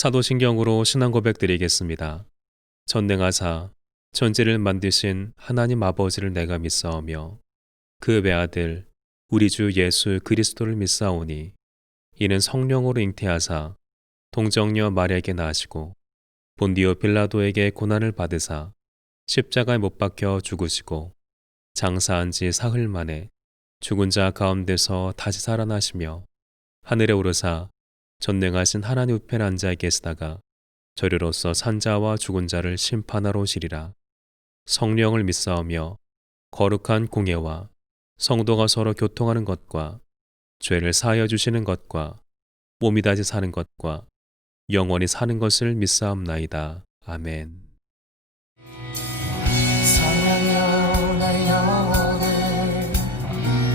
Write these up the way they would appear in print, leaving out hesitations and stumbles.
사도신경으로 신앙 고백 드리겠습니다. 전능하사 천지를 만드신 하나님 아버지를 내가 믿사오며 그 외아들 우리 주 예수 그리스도를 믿사오니 이는 성령으로 잉태하사 동정녀 마리아에게 나시고 본디오 빌라도에게 고난을 받으사 십자가에 못 박혀 죽으시고 장사한 지 사흘 만에 죽은 자 가운데서 다시 살아나시며 하늘에 오르사 전능하신 하나님 우편에 앉아 계시다가 저리로서 산자와 죽은 자를 심판하러 오시리라. 성령을 믿사오며 거룩한 공예와 성도가 서로 교통하는 것과 죄를 사하여 주시는 것과 몸이 다시 사는 것과 영원히 사는 것을 믿사옵나이다. 아멘. 성령여 내 영혼을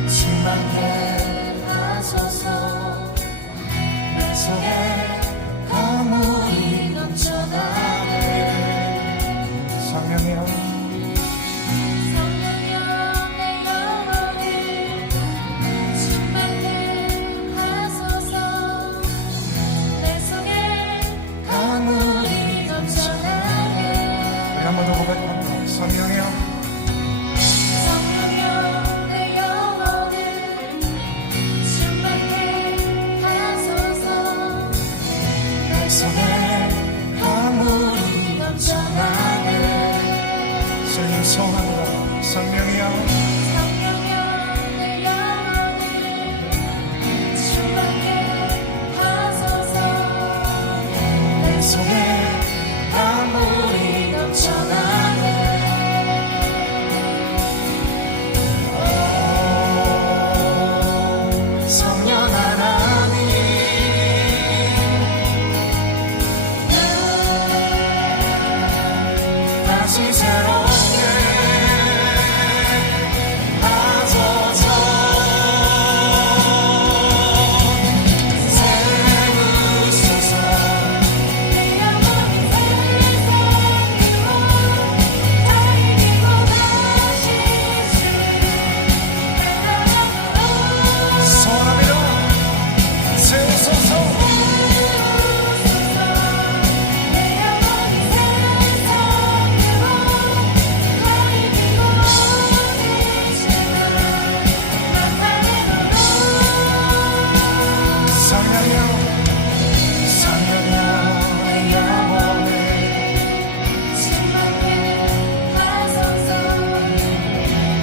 충만케 하소서. 내 속에 강물이 넘쳐나네. 성령여 내 영혼을 충만케 하소서. 내 속에 강물이 넘쳐나네. 우리 한 번 더 고백합니다. 성령여 내 영혼을 충만케 하소서. 내 속에 강물이 넘쳐나네. 주님 소원으로 성령여 내 영혼을 충만케 하소서. 내 속에 강물이 넘쳐나네. 오, 성령 하나님 다시 새롭게 하소서. 세우소서. 내 영혼이 세상으로 다 이기고 다시 소원하며 세우소서. 내 영혼이 세상으로 다 이기고 성령여 성령여 내 영혼을 충만케 하소서.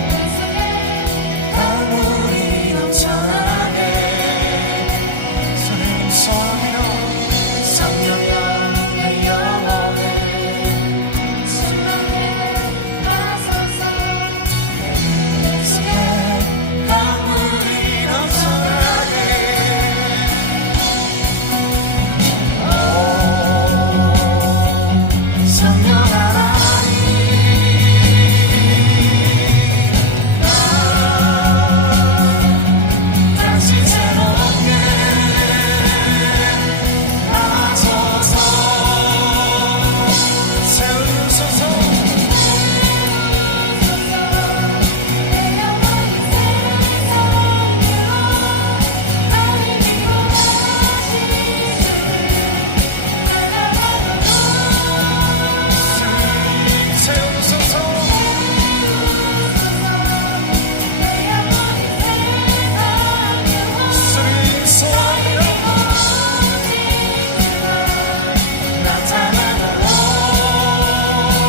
내 속에 강물이 넘쳐나네. 주님 소원하며 성령여 내 영혼을 충만케 하소서. 내 속에 강물이 넘쳐나네. 오, 성령 하나님 다시 새롭게 하소서. 세우소서. 내 영혼이 세상으로 다 이기고 세우소서. 주님 소원하며 나타나고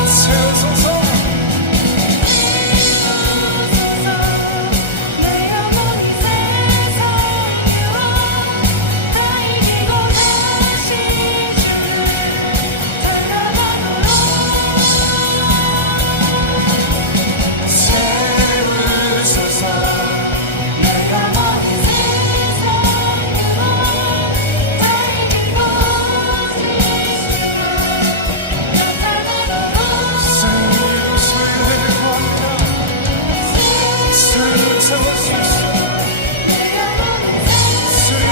세우소서. 내 영혼이 세상으로 다 이기고 다시 돌아가도록 세우소서. 내 영혼이 수를 구합니다. 수를 세우십시오. 수를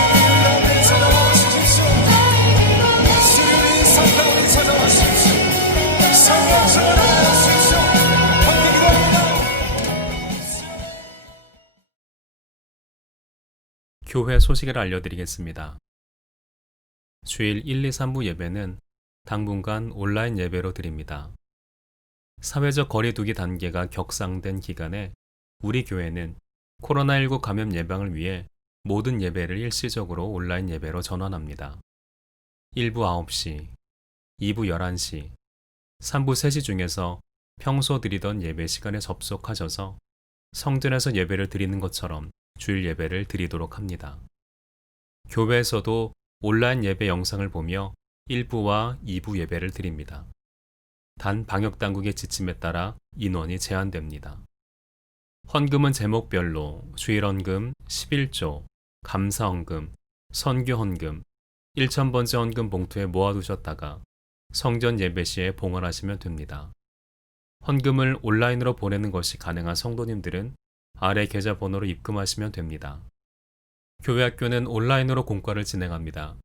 나를 찾아오십시오. 수를 성당을 찾아오십시오. 성령 찾아오십시오. 함께 기도합니다. 교회 소식을 알려드리겠습니다. 주일 1, 2, 3부 예배는 당분간 온라인 예배로 드립니다. 사회적 거리두기 단계가 격상된 기간에 우리 교회는 코로나19 감염 예방을 위해 모든 예배를 일시적으로 온라인 예배로 전환합니다. 1부 9시, 2부 11시, 3부 3시 중에서 평소 드리던 예배 시간에 접속하셔서 성전에서 예배를 드리는 것처럼 주일 예배를 드리도록 합니다. 교회에서도 온라인 예배 영상을 보며 1부와 2부 예배를 드립니다. 단 방역당국의 지침에 따라 인원이 제한됩니다. 헌금은 제목별로 주일헌금 11조, 감사헌금, 선교헌금, 1000번째 헌금 봉투에 모아두셨다가 성전 예배 시에 봉헌하시면 됩니다. 헌금을 온라인으로 보내는 것이 가능한 성도님들은 아래 계좌번호로 입금하시면 됩니다. 교회 학교는 온라인으로 공과를 진행합니다.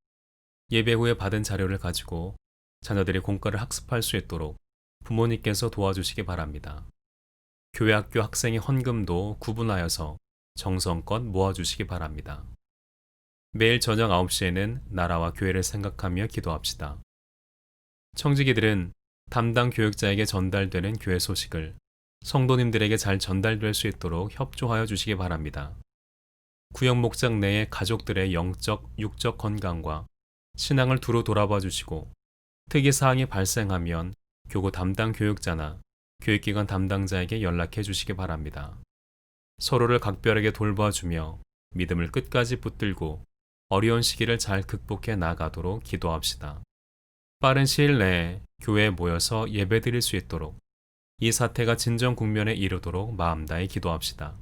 예배 후에 받은 자료를 가지고 자녀들이 공과를 학습할 수 있도록 부모님께서 도와주시기 바랍니다. 교회 학교 학생의 헌금도 구분하여서 정성껏 모아주시기 바랍니다. 매일 저녁 9시에는 나라와 교회를 생각하며 기도합시다. 청지기들은 담당 교육자에게 전달되는 교회 소식을 성도님들에게 잘 전달될 수 있도록 협조하여 주시기 바랍니다. 구역 목장 내의 가족들의 영적, 육적 건강과 신앙을 두루 돌아봐 주시고 특이사항이 발생하면 교구 담당 교육자나 교육기관 담당자에게 연락해 주시기 바랍니다. 서로를 각별하게 돌봐주며 믿음을 끝까지 붙들고 어려운 시기를 잘 극복해 나가도록 기도합시다. 빠른 시일 내에 교회에 모여서 예배드릴 수 있도록 이 사태가 진정 국면에 이르도록 마음 다해 기도합시다.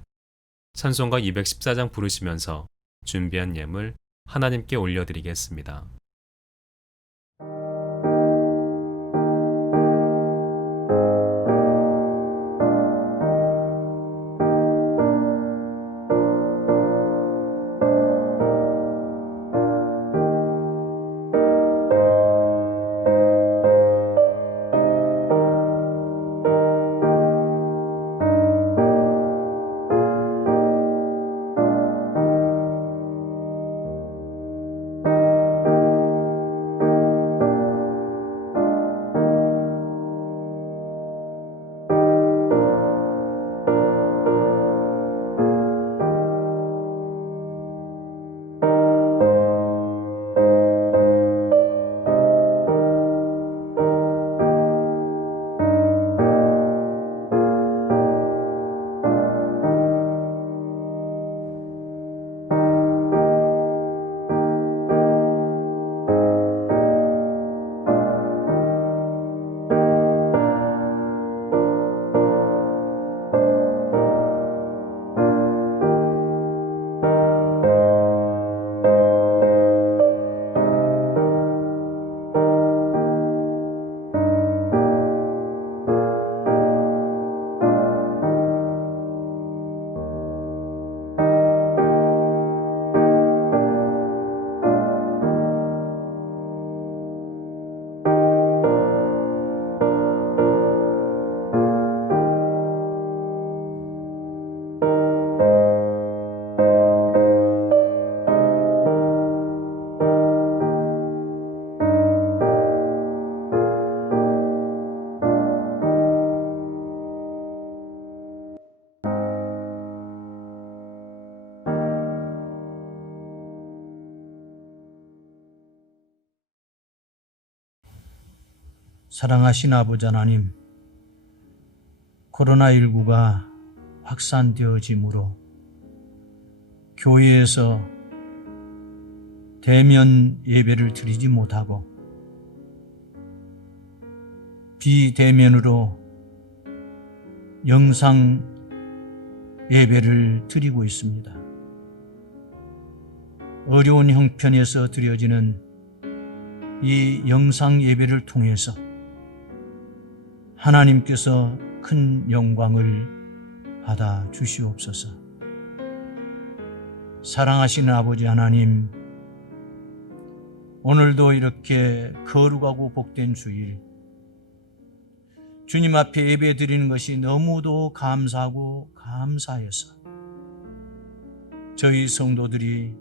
찬송가 214장 부르시면서 준비한 예물 하나님께 올려드리겠습니다. 사랑하신 아버지 하나님, 코로나19가 확산되어짐으로 교회에서 대면 예배를 드리지 못하고 비대면으로 영상 예배를 드리고 있습니다. 어려운 형편에서 드려지는 이 영상 예배를 통해서 하나님께서 큰 영광을 받아 주시옵소서. 사랑하시는 아버지 하나님, 오늘도 이렇게 거룩하고 복된 주일, 주님 앞에 예배 드리는 것이 너무도 감사하고 감사해서 저희 성도들이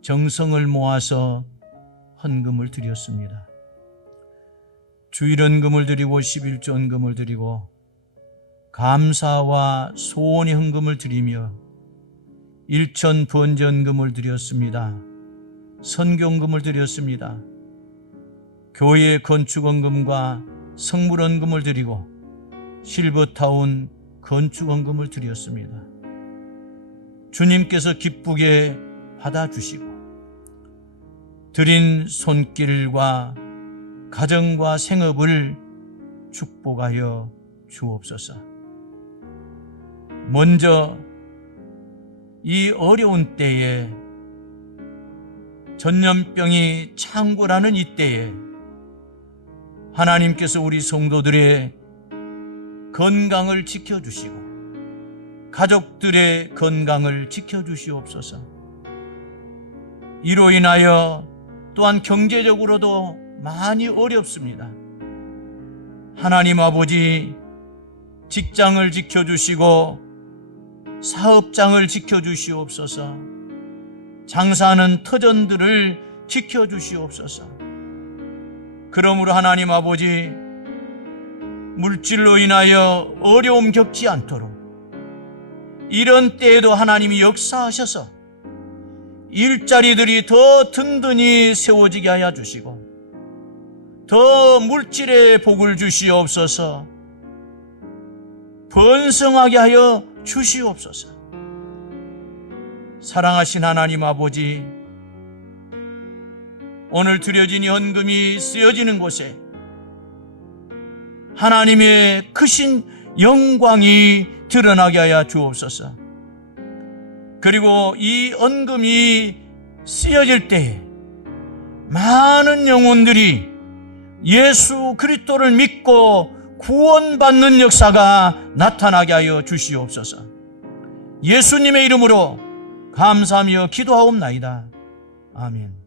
정성을 모아서 헌금을 드렸습니다. 주일헌금을 드리고 11조헌금을 드리고 감사와 소원의 헌금을 드리며 일천 번제헌금을 드렸습니다. 선교헌금을 드렸습니다. 교회 건축헌금과 성물헌금을 드리고 실버타운 건축헌금을 드렸습니다. 주님께서 기쁘게 받아주시고 드린 손길과 가정과 생업을 축복하여 주옵소서. 먼저 이 어려운 때에, 전염병이 창궐하는 이 때에 하나님께서 우리 성도들의 건강을 지켜주시고 가족들의 건강을 지켜주시옵소서. 이로 인하여 또한 경제적으로도 많이 어렵습니다. 하나님 아버지, 직장을 지켜주시고 사업장을 지켜주시옵소서. 장사하는 터전들을 지켜주시옵소서. 그러므로 하나님 아버지, 물질로 인하여 어려움 겪지 않도록 이런 때에도 하나님이 역사하셔서 일자리들이 더 든든히 세워지게 하여 주시고 더 물질의 복을 주시옵소서. 번성하게 하여 주시옵소서. 사랑하신 하나님 아버지, 오늘 드려진 이 헌금이 쓰여지는 곳에 하나님의 크신 영광이 드러나게 하여 주옵소서. 그리고 이 헌금이 쓰여질 때에 많은 영혼들이 예수 그리스도를 믿고 구원받는 역사가 나타나게 하여 주시옵소서. 예수님의 이름으로 감사하며 기도하옵나이다. 아멘.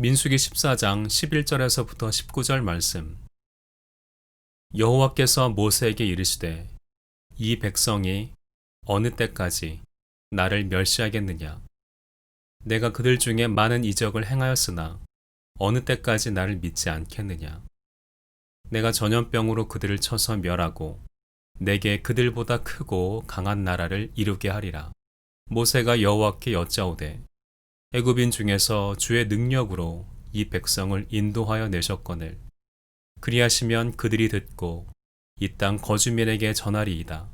민수기 14장 11절에서부터 19절 말씀. 여호와께서 모세에게 이르시되 이 백성이 어느 때까지 나를 멸시하겠느냐? 내가 그들 중에 많은 이적을 행하였으나 어느 때까지 나를 믿지 않겠느냐? 내가 전염병으로 그들을 쳐서 멸하고 내게 그들보다 크고 강한 나라를 이루게 하리라. 모세가 여호와께 여짜오되 애굽인 중에서 주의 능력으로 이 백성을 인도하여 내셨거늘 그리하시면 그들이 듣고 이 땅 거주민에게 전하리이다.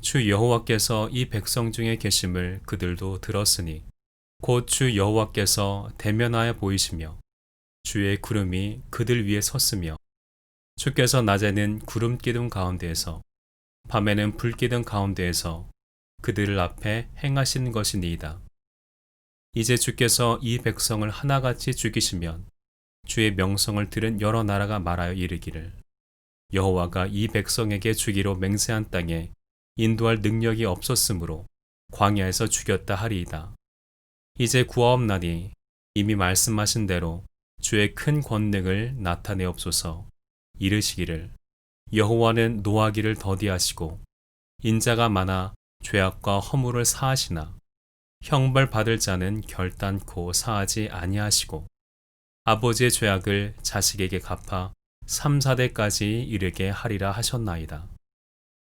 주 여호와께서 이 백성 중에 계심을 그들도 들었으니 곧 주 여호와께서 대면하여 보이시며 주의 구름이 그들 위에 섰으며 주께서 낮에는 구름 기둥 가운데에서 밤에는 불 기둥 가운데에서 그들 앞에 행하신 것이니이다. 이제 주께서 이 백성을 하나같이 죽이시면 주의 명성을 들은 여러 나라가 말하여 이르기를 여호와가 이 백성에게 주기로 맹세한 땅에 인도할 능력이 없었으므로 광야에서 죽였다 하리이다. 이제 구하옵나니 이미 말씀하신 대로 주의 큰 권능을 나타내옵소서. 이르시기를 여호와는 노하기를 더디하시고 인자가 많아 죄악과 허물을 사하시나 형벌 받을 자는 결단코 사하지 아니하시고 아버지의 죄악을 자식에게 갚아 3, 4대까지 이르게 하리라 하셨나이다.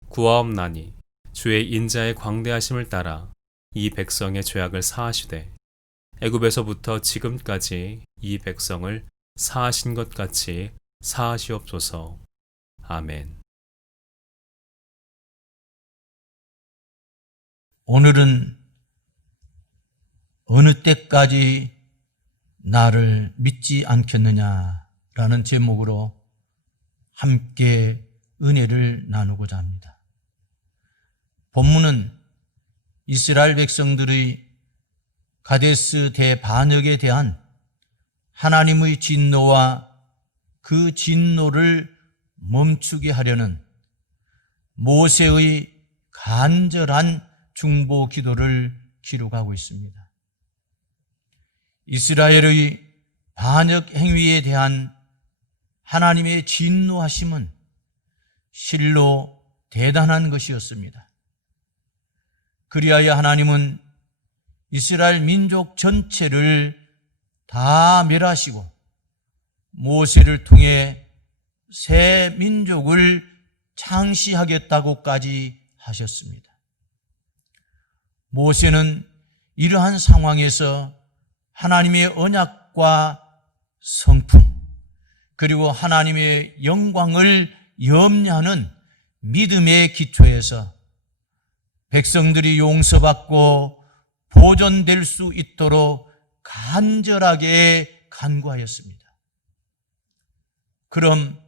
구하옵나니 주의 인자의 광대하심을 따라 이 백성의 죄악을 사하시되 애굽에서부터 지금까지 이 백성을 사하신 것 같이 사하시옵소서. 아멘. 오늘은 어느 때까지 나를 믿지 않겠느냐라는 제목으로 함께 은혜를 나누고자 합니다. 본문은 이스라엘 백성들의 가데스 대반역에 대한 하나님의 진노와 그 진노를 멈추게 하려는 모세의 간절한 중보 기도를 기록하고 있습니다. 이스라엘의 반역 행위에 대한 하나님의 진노하심은 실로 대단한 것이었습니다. 그리하여 하나님은 이스라엘 민족 전체를 다 멸하시고 모세를 통해 새 민족을 창시하겠다고까지 하셨습니다. 모세는 이러한 상황에서 하나님의 언약과 성품 그리고 하나님의 영광을 염려하는 믿음의 기초에서 백성들이 용서받고 보존될 수 있도록 간절하게 간구하였습니다. 그럼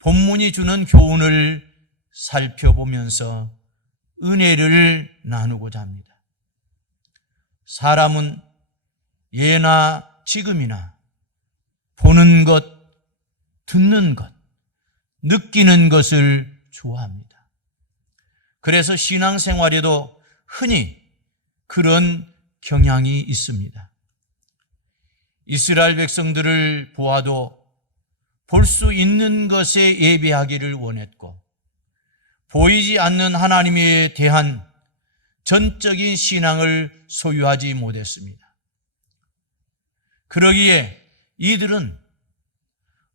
본문이 주는 교훈을 살펴보면서 은혜를 나누고자 합니다. 사람은 예나 지금이나 보는 것, 듣는 것, 느끼는 것을 좋아합니다. 그래서 신앙생활에도 흔히 그런 경향이 있습니다. 이스라엘 백성들을 보아도 볼 수 있는 것에 예배하기를 원했고 보이지 않는 하나님에 대한 전적인 신앙을 소유하지 못했습니다. 그러기에 이들은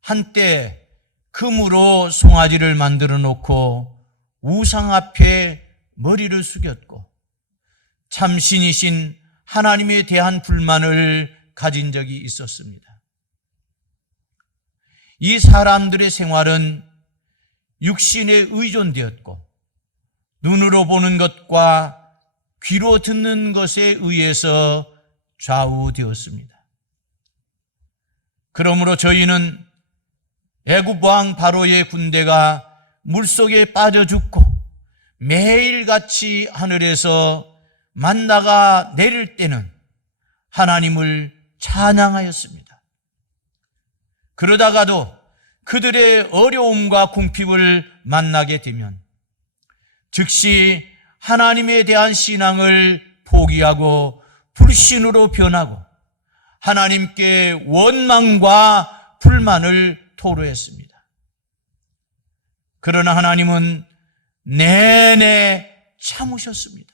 한때 금으로 송아지를 만들어 놓고 우상 앞에 머리를 숙였고 참신이신 하나님에 대한 불만을 가진 적이 있었습니다. 이 사람들의 생활은 육신에 의존되었고 눈으로 보는 것과 귀로 듣는 것에 의해서 좌우되었습니다. 그러므로 저희는 애굽 왕 바로의 군대가 물속에 빠져 죽고 매일같이 하늘에서 만나가 내릴 때는 하나님을 찬양하였습니다. 그러다가도 그들의 어려움과 궁핍을 만나게 되면 즉시 하나님에 대한 신앙을 포기하고 불신으로 변하고 하나님께 원망과 불만을 토로했습니다. 그러나 하나님은 내내 참으셨습니다.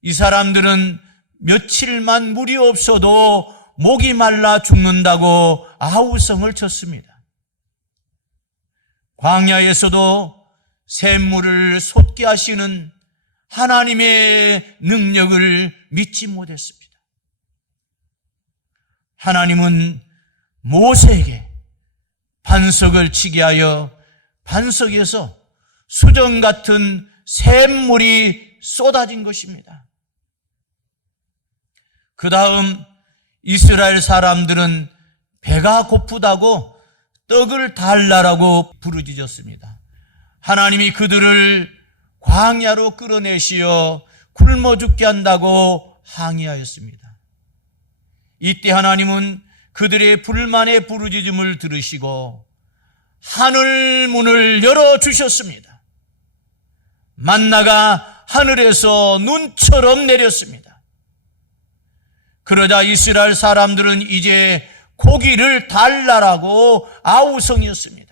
이 사람들은 며칠만 물이 없어도 목이 말라 죽는다고 아우성을 쳤습니다. 광야에서도 샘물을 솟게 하시는 하나님의 능력을 믿지 못했습니다. 하나님은 모세에게 반석을 치게 하여 반석에서 수정 같은 샘물이 쏟아진 것입니다. 그 다음 이스라엘 사람들은 배가 고프다고 떡을 달라라고 부르짖었습니다. 하나님이 그들을 광야로 끌어내시어 굶어 죽게 한다고 항의하였습니다. 이때 하나님은 그들의 불만의 부르짖음을 들으시고 하늘 문을 열어주셨습니다. 만나가 하늘에서 눈처럼 내렸습니다. 그러자 이스라엘 사람들은 이제 고기를 달라라고 아우성이었습니다.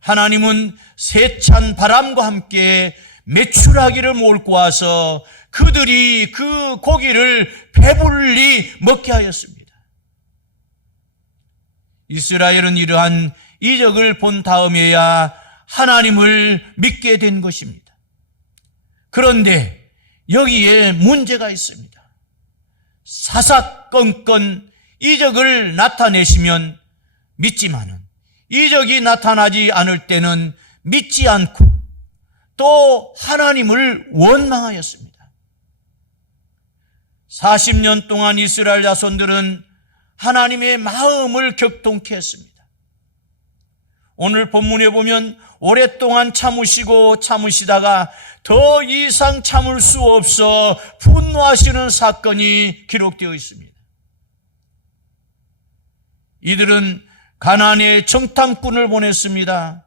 하나님은 세찬 바람과 함께 메추라기를 몰고 와서 그들이 그 고기를 배불리 먹게 하였습니다. 이스라엘은 이러한 이적을 본 다음에야 하나님을 믿게 된 것입니다. 그런데 여기에 문제가 있습니다. 사사건건 이적을 나타내시면 믿지만은 이적이 나타나지 않을 때는 믿지 않고 또 하나님을 원망하였습니다. 40년 동안 이스라엘 자손들은 하나님의 마음을 격동케 했습니다. 오늘 본문에 보면 오랫동안 참으시다가 더 이상 참을 수 없어 분노하시는 사건이 기록되어 있습니다. 이들은 가나안에 정탐꾼을 보냈습니다.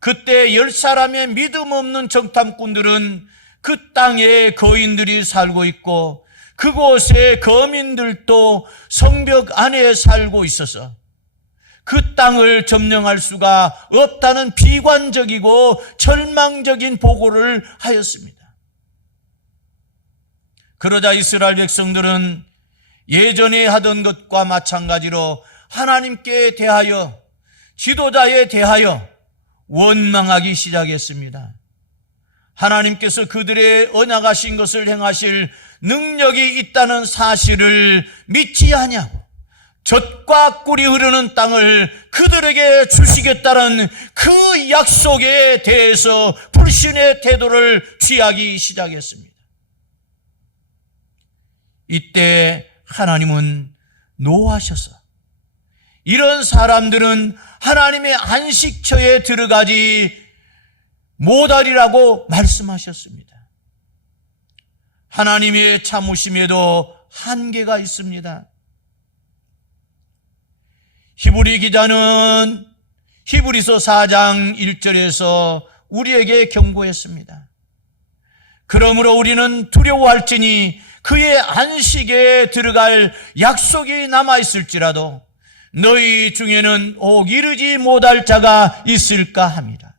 그때 10사람의 믿음 없는 정탐꾼들은 그 땅에 거인들이 살고 있고 그곳에 거민들도 성벽 안에 살고 있어서 그 땅을 점령할 수가 없다는 비관적이고 절망적인 보고를 하였습니다. 그러자 이스라엘 백성들은 예전에 하던 것과 마찬가지로 하나님께 대하여 지도자에 대하여 원망하기 시작했습니다. 하나님께서 그들의 언약하신 것을 행하실 능력이 있다는 사실을 믿지 아니하고 젖과 꿀이 흐르는 땅을 그들에게 주시겠다는 그 약속에 대해서 불신의 태도를 취하기 시작했습니다. 이때 하나님은 노하셔서 이런 사람들은 하나님의 안식처에 들어가지 못하리라고 말씀하셨습니다. 하나님의 참으심에도 한계가 있습니다. 히브리 기자는 히브리서 4장 1절에서 우리에게 경고했습니다. 그러므로 우리는 두려워할지니 그의 안식에 들어갈 약속이 남아있을지라도 너희 중에는 옥 이르지 못할 자가 있을까 합니다.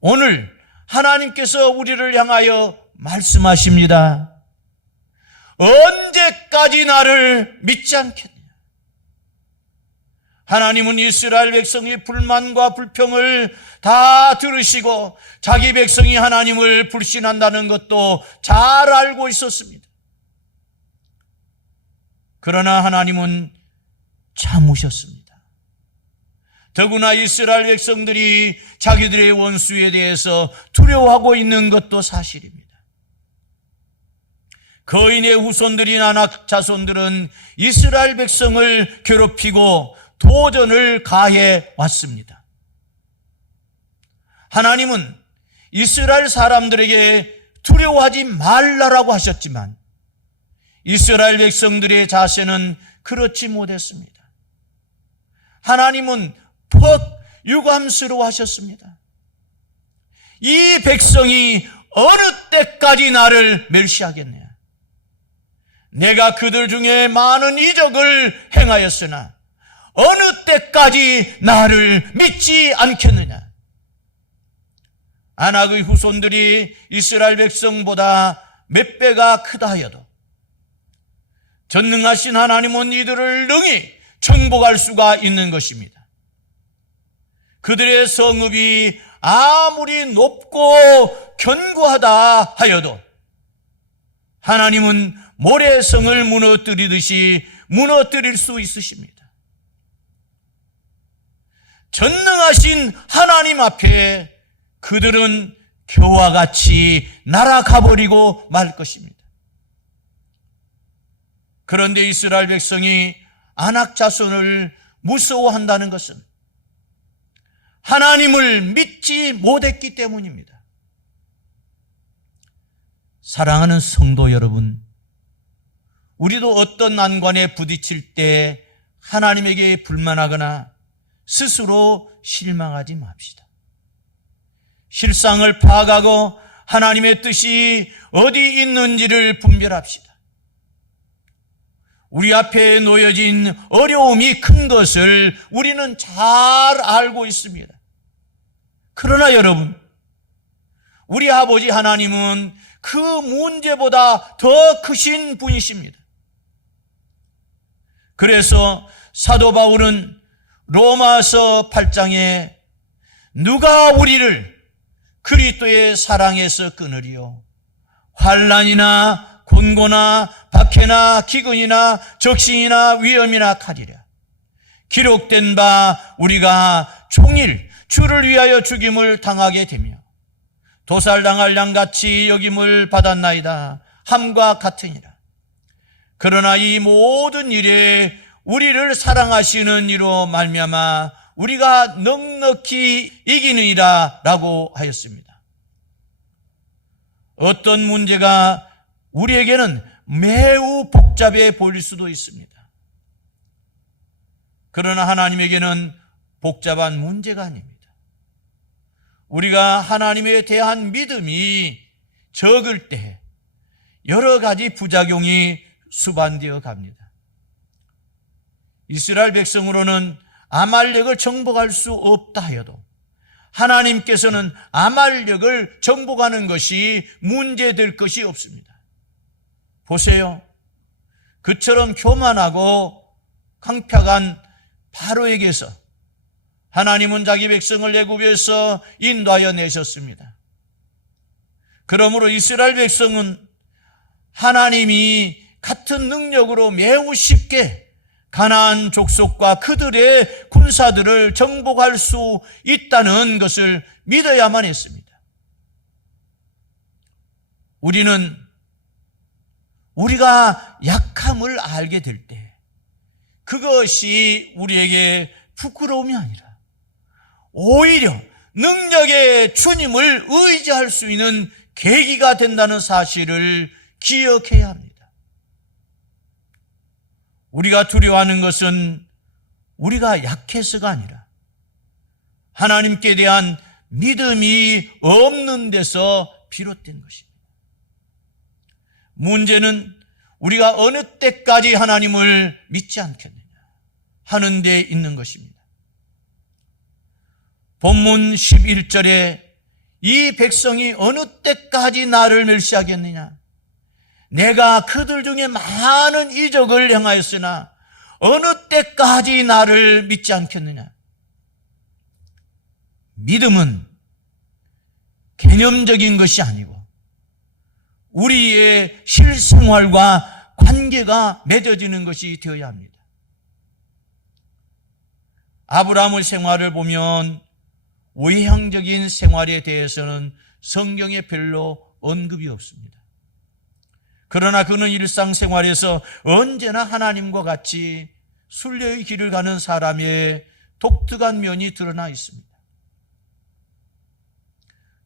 오늘 하나님께서 우리를 향하여 말씀하십니다. 언제까지 나를 믿지 않겠느냐? 하나님은 이스라엘 백성의 불만과 불평을 다 들으시고 자기 백성이 하나님을 불신한다는 것도 잘 알고 있었습니다. 그러나 하나님은 참으셨습니다. 더구나 이스라엘 백성들이 자기들의 원수에 대해서 두려워하고 있는 것도 사실입니다. 거인의 후손들인 아낙 자손들은 이스라엘 백성을 괴롭히고 도전을 가해 왔습니다. 하나님은 이스라엘 사람들에게 두려워하지 말라라고 하셨지만 이스라엘 백성들의 자세는 그렇지 못했습니다. 하나님은 퍽 유감스러워 하셨습니다. 이 백성이 어느 때까지 나를 멸시하겠느냐? 내가 그들 중에 많은 이적을 행하였으나 어느 때까지 나를 믿지 않겠느냐. 아낙의 후손들이 이스라엘 백성보다 몇 배가 크다 하여도 전능하신 하나님은 이들을 능히 정복할 수가 있는 것입니다. 그들의 성읍이 아무리 높고 견고하다 하여도 하나님은 모래성을 무너뜨리듯이 무너뜨릴 수 있으십니다. 전능하신 하나님 앞에 그들은 겨와 같이 날아가 버리고 말 것입니다. 그런데 이스라엘 백성이 아낙 자손을 무서워한다는 것은 하나님을 믿지 못했기 때문입니다. 사랑하는 성도 여러분, 우리도 어떤 난관에 부딪힐 때 하나님에게 불만하거나 스스로 실망하지 맙시다. 실상을 파악하고 하나님의 뜻이 어디 있는지를 분별합시다. 우리 앞에 놓여진 어려움이 큰 것을 우리는 잘 알고 있습니다. 그러나 여러분, 우리 아버지 하나님은 그 문제보다 더 크신 분이십니다. 그래서 사도 바울은 로마서 8장에 누가 우리를 그리스도의 사랑에서 끊으리요? 환난이나 곤고나 박해나 기근이나 적신이나 위험이나 칼이랴. 기록된 바 우리가 종일 주를 위하여 죽임을 당하게 되며 도살당할 양같이 여김을 받았나이다 함과 같으니라. 그러나 이 모든 일에 우리를 사랑하시는 이로 말미암아 우리가 넉넉히 이기느니라 라고 하였습니다. 어떤 문제가 우리에게는 매우 복잡해 보일 수도 있습니다. 그러나 하나님에게는 복잡한 문제가 아닙니다. 우리가 하나님에 대한 믿음이 적을 때 여러 가지 부작용이 수반되어 갑니다. 이스라엘 백성으로는 아말렉을 정복할 수 없다 하여도 하나님께서는 아말렉을 정복하는 것이 문제될 것이 없습니다. 보세요. 그처럼 교만하고 강팍한 바로에게서 하나님은 자기 백성을 애굽에서 인도하여 내셨습니다. 그러므로 이스라엘 백성은 하나님이 같은 능력으로 매우 쉽게 가나안 족속과 그들의 군사들을 정복할 수 있다는 것을 믿어야만 했습니다. 우리는 우리가 약함을 알게 될 때 그것이 우리에게 부끄러움이 아니라 오히려 능력의 주님을 의지할 수 있는 계기가 된다는 사실을 기억해야 합니다. 우리가 두려워하는 것은 우리가 약해서가 아니라 하나님께 대한 믿음이 없는 데서 비롯된 것입니다. 문제는 우리가 어느 때까지 하나님을 믿지 않겠느냐 하는 데 있는 것입니다. 본문 11절에 이 백성이 어느 때까지 나를 멸시하겠느냐? 내가 그들 중에 많은 이적을 행하였으나 어느 때까지 나를 믿지 않겠느냐? 믿음은 개념적인 것이 아니고 우리의 실생활과 관계가 맺어지는 것이 되어야 합니다. 아브라함의 생활을 보면 외향적인 생활에 대해서는 성경에 별로 언급이 없습니다. 그러나 그는 일상생활에서 언제나 하나님과 같이 순례의 길을 가는 사람의 독특한 면이 드러나 있습니다.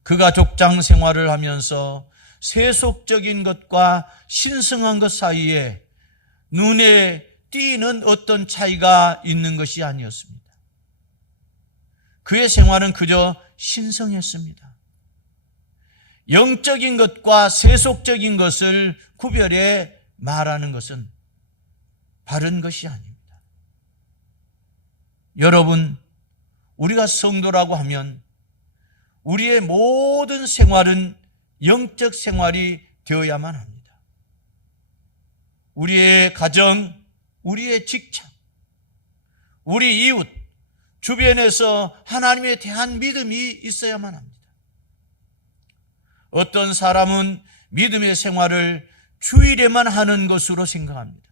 그가 족장 생활을 하면서 세속적인 것과 신성한 것 사이에 눈에 띄는 어떤 차이가 있는 것이 아니었습니다. 그의 생활은 그저 신성했습니다. 영적인 것과 세속적인 것을 구별해 말하는 것은 바른 것이 아닙니다. 여러분, 우리가 성도라고 하면 우리의 모든 생활은 영적 생활이 되어야만 합니다. 우리의 가정, 우리의 직장, 우리 이웃, 주변에서 하나님에 대한 믿음이 있어야만 합니다. 어떤 사람은 믿음의 생활을 주일에만 하는 것으로 생각합니다.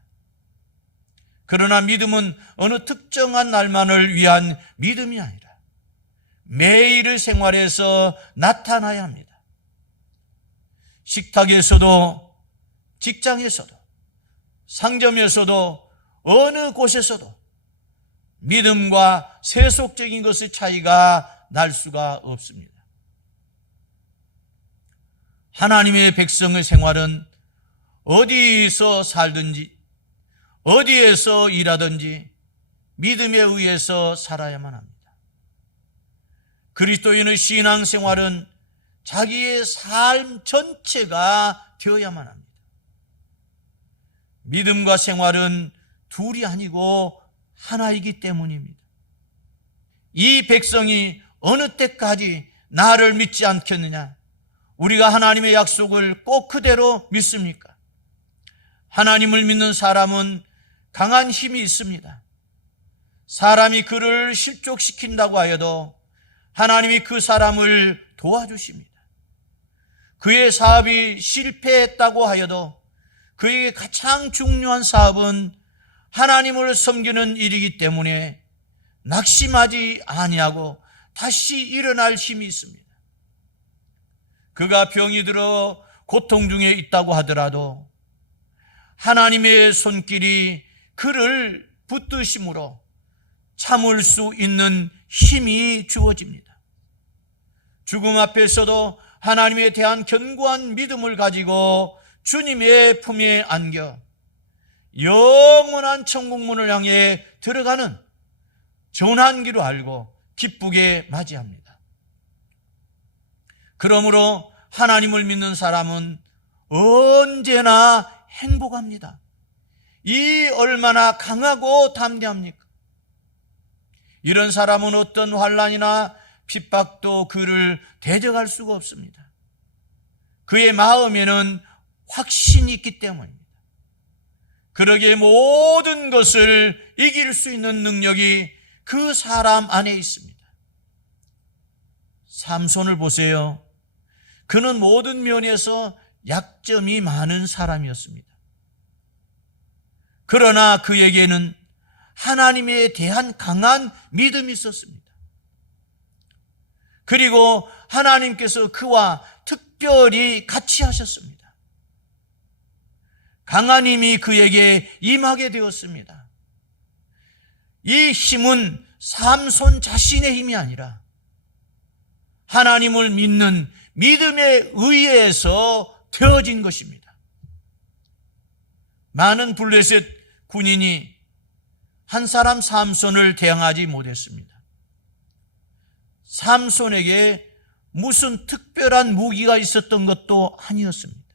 그러나 믿음은 어느 특정한 날만을 위한 믿음이 아니라 매일의 생활에서 나타나야 합니다. 식탁에서도, 직장에서도, 상점에서도, 어느 곳에서도 믿음과 세속적인 것의 차이가 날 수가 없습니다. 하나님의 백성의 생활은 어디서 살든지, 어디에서 일하든지 믿음에 의해서 살아야만 합니다. 그리스도인의 신앙생활은 자기의 삶 전체가 되어야만 합니다. 믿음과 생활은 둘이 아니고 하나이기 때문입니다. 이 백성이 어느 때까지 나를 믿지 않겠느냐? 우리가 하나님의 약속을 꼭 그대로 믿습니까? 하나님을 믿는 사람은 강한 힘이 있습니다. 사람이 그를 실족시킨다고 하여도 하나님이 그 사람을 도와주십니다. 그의 사업이 실패했다고 하여도 그에게 가장 중요한 사업은 하나님을 섬기는 일이기 때문에 낙심하지 아니하고 다시 일어날 힘이 있습니다. 그가 병이 들어 고통 중에 있다고 하더라도 하나님의 손길이 그를 붙드심으로 참을 수 있는 힘이 주어집니다. 죽음 앞에서도 하나님에 대한 견고한 믿음을 가지고 주님의 품에 안겨 영원한 천국문을 향해 들어가는 전환기로 알고 기쁘게 맞이합니다. 그러므로 하나님을 믿는 사람은 언제나 행복합니다. 이 얼마나 강하고 담대합니까? 이런 사람은 어떤 환난이나 핍박도 그를 대적할 수가 없습니다. 그의 마음에는 확신이 있기 때문입니다. 그러기에 모든 것을 이길 수 있는 능력이 그 사람 안에 있습니다. 삼손을 보세요. 그는 모든 면에서 약점이 많은 사람이었습니다. 그러나 그에게는 하나님에 대한 강한 믿음이 있었습니다. 그리고 하나님께서 그와 특별히 같이 하셨습니다. 강한 힘이 그에게 임하게 되었습니다. 이 힘은 삼손 자신의 힘이 아니라 하나님을 믿는 믿음에 의해서 되어진 것입니다. 많은 블레셋 군인이 한 사람 삼손을 대항하지 못했습니다. 삼손에게 무슨 특별한 무기가 있었던 것도 아니었습니다.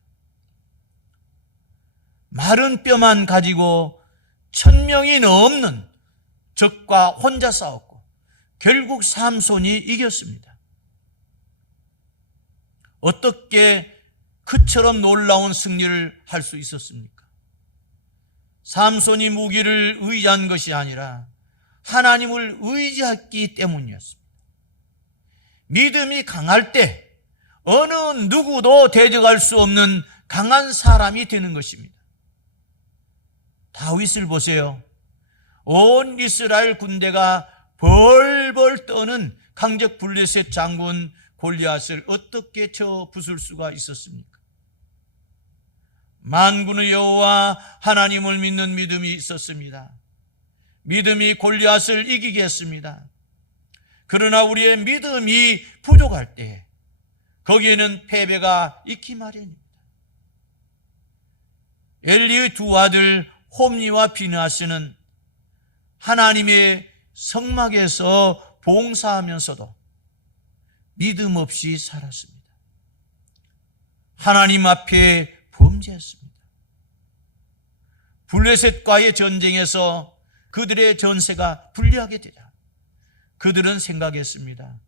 마른 뼈만 가지고 1000명이 넘는 적과 혼자 싸웠고 결국 삼손이 이겼습니다. 어떻게 그처럼 놀라운 승리를 할 수 있었습니까? 삼손이 무기를 의지한 것이 아니라 하나님을 의지했기 때문이었습니다. 믿음이 강할 때 어느 누구도 대적할 수 없는 강한 사람이 되는 것입니다. 다윗을 보세요. 온 이스라엘 군대가 벌벌 떠는 강적 블레셋 장군 골리앗을 어떻게 쳐 부술 수가 있었습니까? 만군의 여호와 하나님을 믿는 믿음이 있었습니다. 믿음이 골리앗을 이기게 했습니다. 그러나 우리의 믿음이 부족할 때 거기에는 패배가 있기 마련입니다. 엘리의 두 아들 홈니와 비느하스는 하나님의 성막에서 봉사하면서도 믿음 없이 살았습니다. 하나님 앞에 범죄했습니다. 블레셋과의 전쟁에서 그들의 전세가 불리하게 되자 그들은 생각했습니다.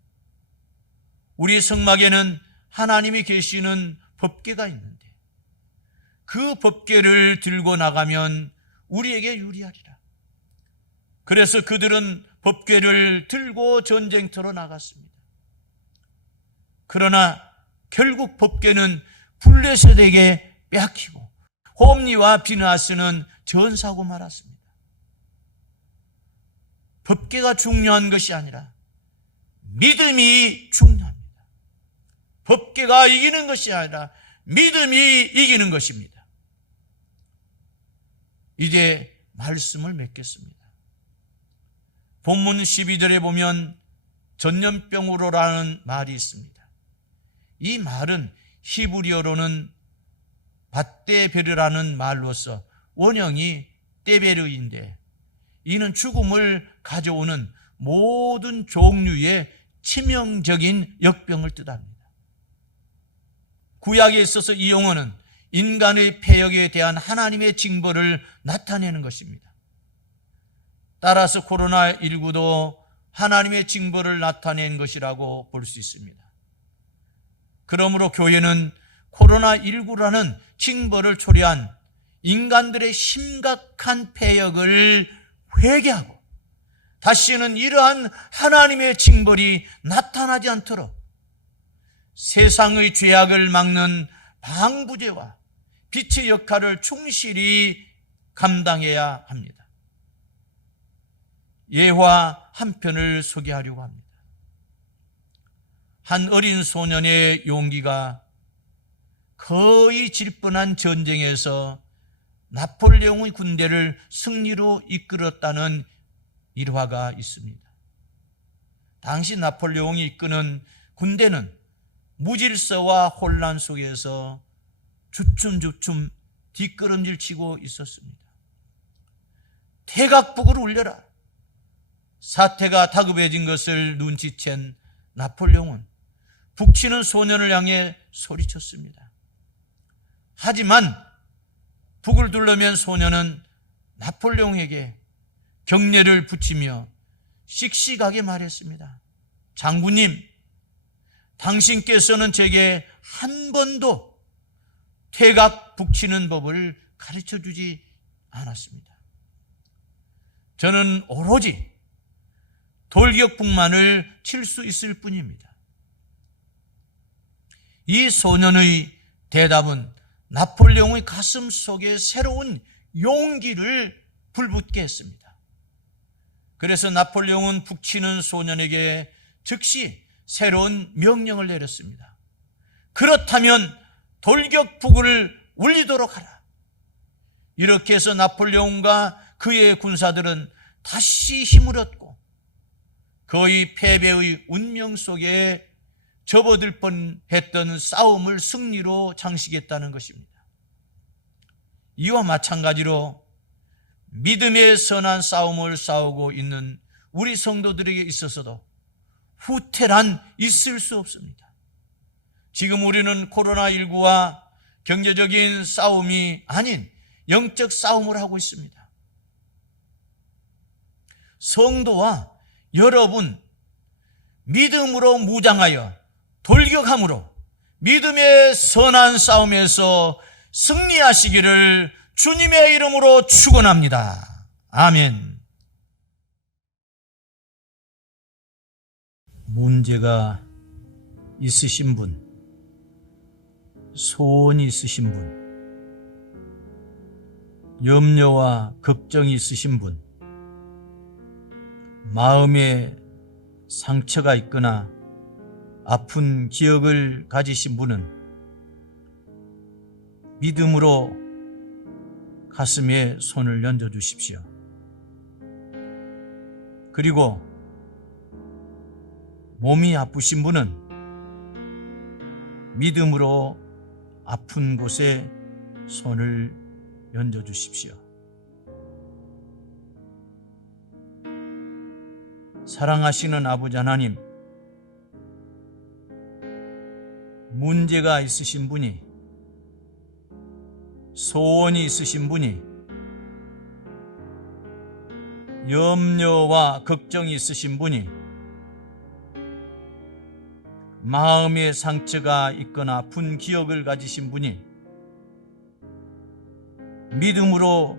우리 성막에는 하나님이 계시는 법궤가 있는데 그 법궤를 들고 나가면 우리에게 유리하리라. 그래서 그들은 법궤를 들고 전쟁터로 나갔습니다. 그러나 결국 법궤는 블레셋에게 빼앗기고 홈리와 비느하스는 전사하고 말았습니다. 법궤가 중요한 것이 아니라 믿음이 중요합니다. 법궤가 이기는 것이 아니라 믿음이 이기는 것입니다. 이제 말씀을 맺겠습니다. 본문 12절에 보면 전염병으로라는 말이 있습니다. 이 말은 히브리어로는 밧데베르라는 말로서 원형이 떼베르인데 이는 죽음을 가져오는 모든 종류의 치명적인 역병을 뜻합니다. 구약에 있어서 이 용어는 인간의 폐역에 대한 하나님의 징벌을 나타내는 것입니다. 따라서 코로나19도 하나님의 징벌을 나타낸 것이라고 볼 수 있습니다. 그러므로 교회는 코로나19라는 징벌을 초래한 인간들의 심각한 폐역을 회개하고 다시는 이러한 하나님의 징벌이 나타나지 않도록 세상의 죄악을 막는 방부제와 빛의 역할을 충실히 감당해야 합니다. 예화 한 편을 소개하려고 합니다. 한 어린 소년의 용기가 거의 질 뻔한 전쟁에서 나폴레옹의 군대를 승리로 이끌었다는 일화가 있습니다. 당시 나폴레옹이 이끄는 군대는 무질서와 혼란 속에서 주춤주춤 뒷걸음질 치고 있었습니다. 태각북을 울려라. 사태가 다급해진 것을 눈치챈 나폴레옹은 북치는 소년을 향해 소리쳤습니다. 하지만 북을 둘러맨 소년은 나폴레옹에게 경례를 붙이며 씩씩하게 말했습니다. 장군님, 당신께서는 제게 한 번도 태각 북치는 법을 가르쳐주지 않았습니다. 저는 오로지 돌격북만을 칠 수 있을 뿐입니다. 이 소년의 대답은 나폴레옹의 가슴 속에 새로운 용기를 불붙게 했습니다. 그래서 나폴레옹은 북치는 소년에게 즉시 새로운 명령을 내렸습니다. 그렇다면 돌격북을 울리도록 하라. 이렇게 해서 나폴레옹과 그의 군사들은 다시 힘을 얻고 거의 패배의 운명 속에 접어들 뻔했던 싸움을 승리로 장식했다는 것입니다. 이와 마찬가지로 믿음의 선한 싸움을 싸우고 있는 우리 성도들에게 있어서도 후퇴란 있을 수 없습니다. 지금 우리는 코로나19와 경제적인 싸움이 아닌 영적 싸움을 하고 있습니다. 성도와 여러분, 믿음으로 무장하여 돌격함으로 믿음의 선한 싸움에서 승리하시기를 주님의 이름으로 축원합니다. 아멘. 문제가 있으신 분, 소원이 있으신 분, 염려와 걱정이 있으신 분, 마음에 상처가 있거나 아픈 기억을 가지신 분은 믿음으로 가슴에 손을 얹어 주십시오. 그리고 몸이 아프신 분은 믿음으로 아픈 곳에 손을 얹어 주십시오. 사랑하시는 아버지 하나님, 문제가 있으신 분이, 소원이 있으신 분이 염려와 걱정이 있으신 분이, 마음의 상처가 있거나 아픈 기억을 가지신 분이 믿음으로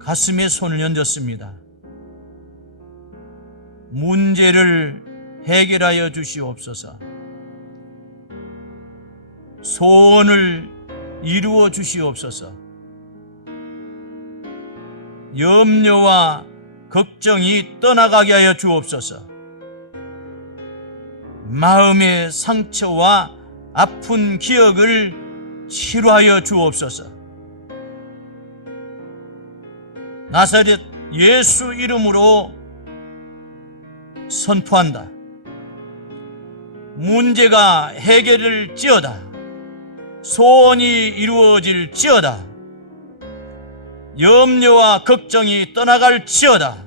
가슴에 손을 얹었습니다. 문제를 해결하여 주시옵소서. 소원을 이루어 주시옵소서. 염려와 걱정이 떠나가게 하여 주옵소서. 마음의 상처와 아픈 기억을 치료하여 주옵소서. 나사렛 예수 이름으로 선포한다. 문제가 해결을지어다. 소원이 이루어질지어다. 염려와 걱정이 떠나갈지어다.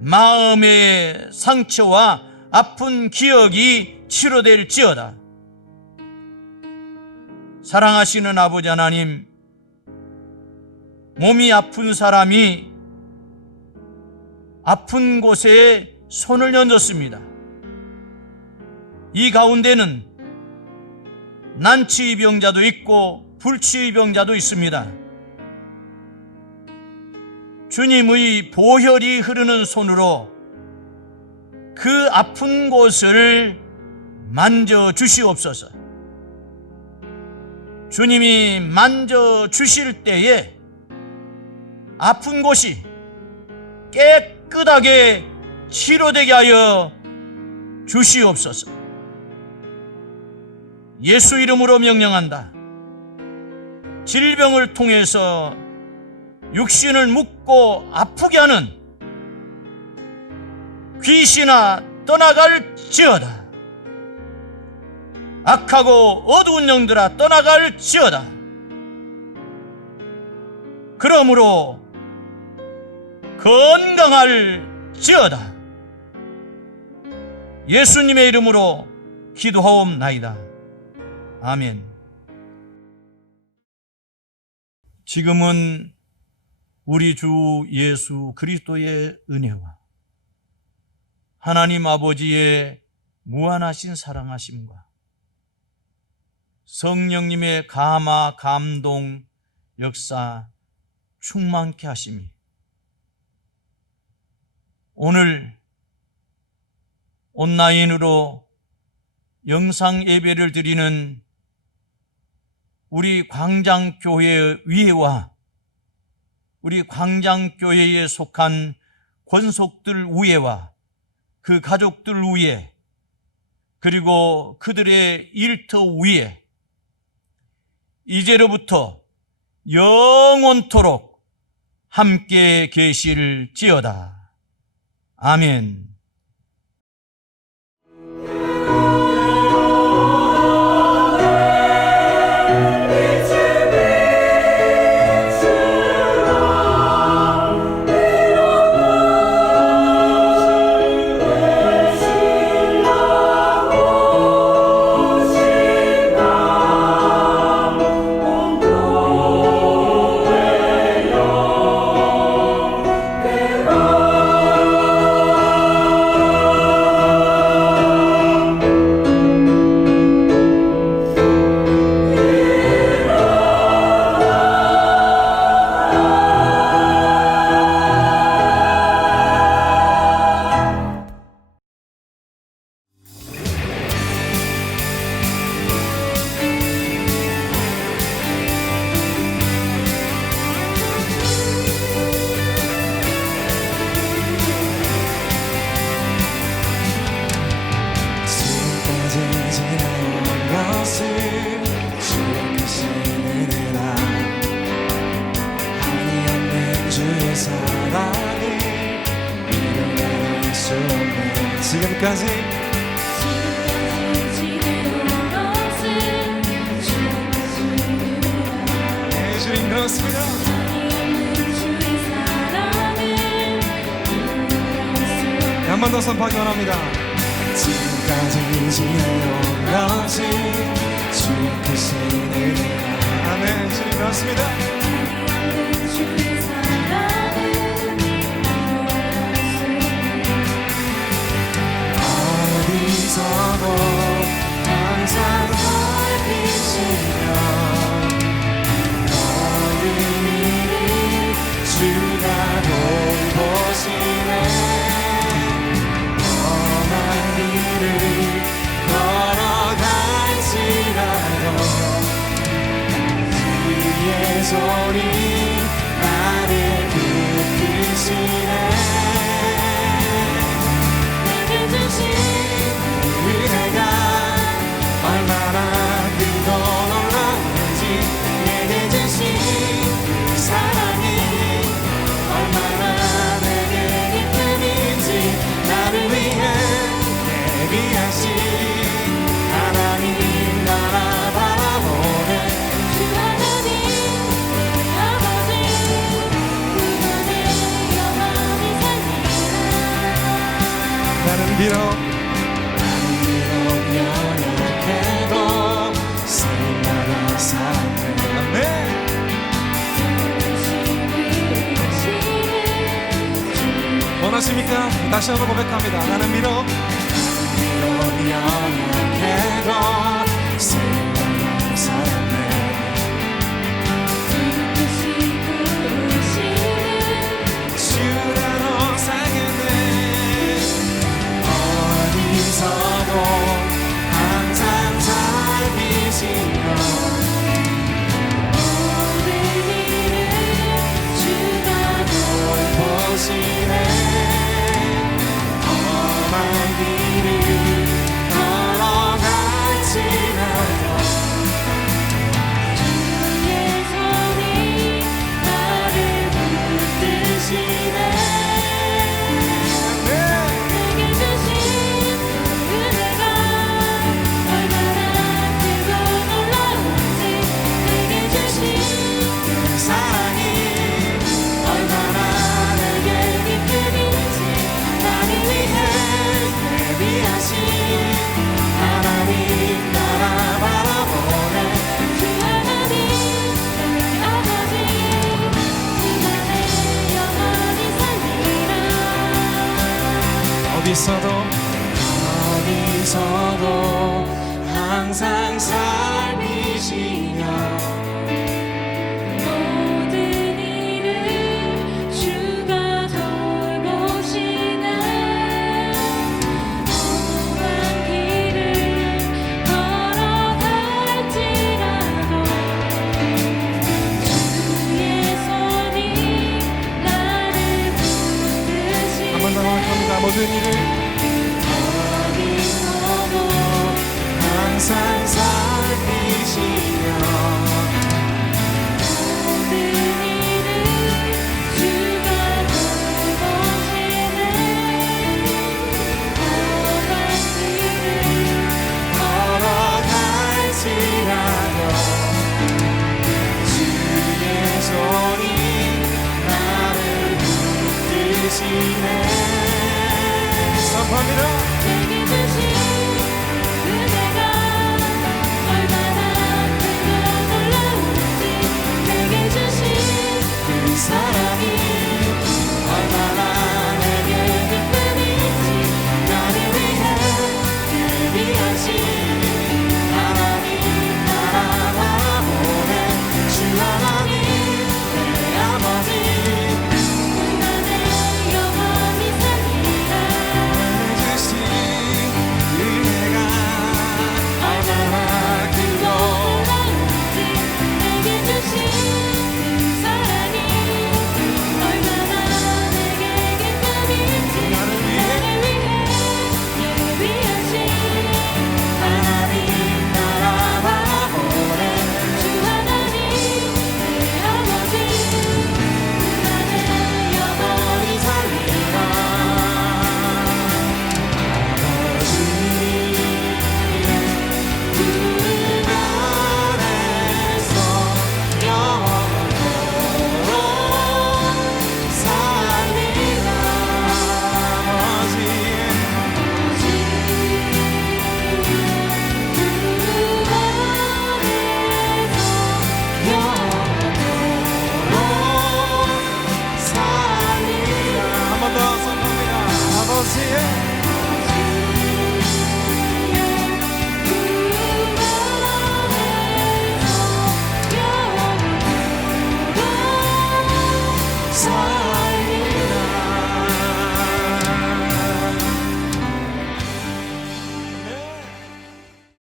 마음의 상처와 아픈 기억이 치료될지어다. 사랑하시는 아버지 하나님, 몸이 아픈 사람이 아픈 곳에 손을 얹었습니다. 이 가운데는 난치병자도 있고 불치병자도 있습니다. 주님의 보혈이 흐르는 손으로 그 아픈 곳을 만져주시옵소서. 주님이 만져주실 때에 아픈 곳이 깨끗하게 치료되게 하여 주시옵소서. 예수 이름으로 명령한다. 질병을 통해서 육신을 묶고 아프게 하는 귀신아 떠나갈지어다. 악하고 어두운 영들아 떠나갈지어다. 그러므로 건강할지어다. 예수님의 이름으로 기도하옵나이다. 아멘. 지금은 우리 주 예수 그리스도의 은혜와 하나님 아버지의 무한하신 사랑하심과 성령님의 감화 감동 역사 충만케 하심이 오늘 온라인으로 영상 예배를 드리는 우리 광장교회 위에와 우리 광장교회에 속한 권속들 위에와 그 가족들 위에 그리고 그들의 일터 위에 이제로부터 영원토록 함께 계실지어다. 아멘. 지금까지 네, 주님 그렇습니다. 한 번 더 선포하기 원합니다. 지금까지 지내온 것이 주 크신 은혜라. 아멘. 주님 그렇습니다. 주의 사랑을 손이 나를 붙드시네. 내게 주신 은혜가 얼마나 크고 놀라운지, 내게 주신 그 사랑이 얼마나 내게 기쁨인지, 나를 위해 예비하신 하나님 나라 바라보네. 주 하나님 내 아버지 그분의 영원히 살리라. 나는 비록 연약해도 생각나 사네. 아멘. 원하십니까? 다시 한번 고백합니다. 나는 비록 연약해도 생각나 사네. 주라로 살겠네. 어디서도 항상 살피시며 보시네. 험한 길을 걸어갈지라도 주의 손이 나를 붙드시네. 내게 주신 은혜가 얼마나 크고 놀라운지, 내게 주신 사랑이 얼마나 내게 기쁨인지, 나를 위해 예비하신 하나님 나라 바라보네. 주 하나님 내 아버지 그분의 영원히 살리라. 어디서도 항상 살피시며 모든 일을 주가 돌보시네. 험한 길을 걸어갈지라도 주의 손이 나를 붙드시네. 한 번 더 고백합니다. 모든 일을 어디서도 항상 살피시며 모든 일을 주가 돌보시네. 험한 길을 걸어갈지라도 주의 손이 나를 붙드시네. 선포합니다. 내게 주신 은혜가 얼마나 크고 놀라운지, 내게 주신 그 사랑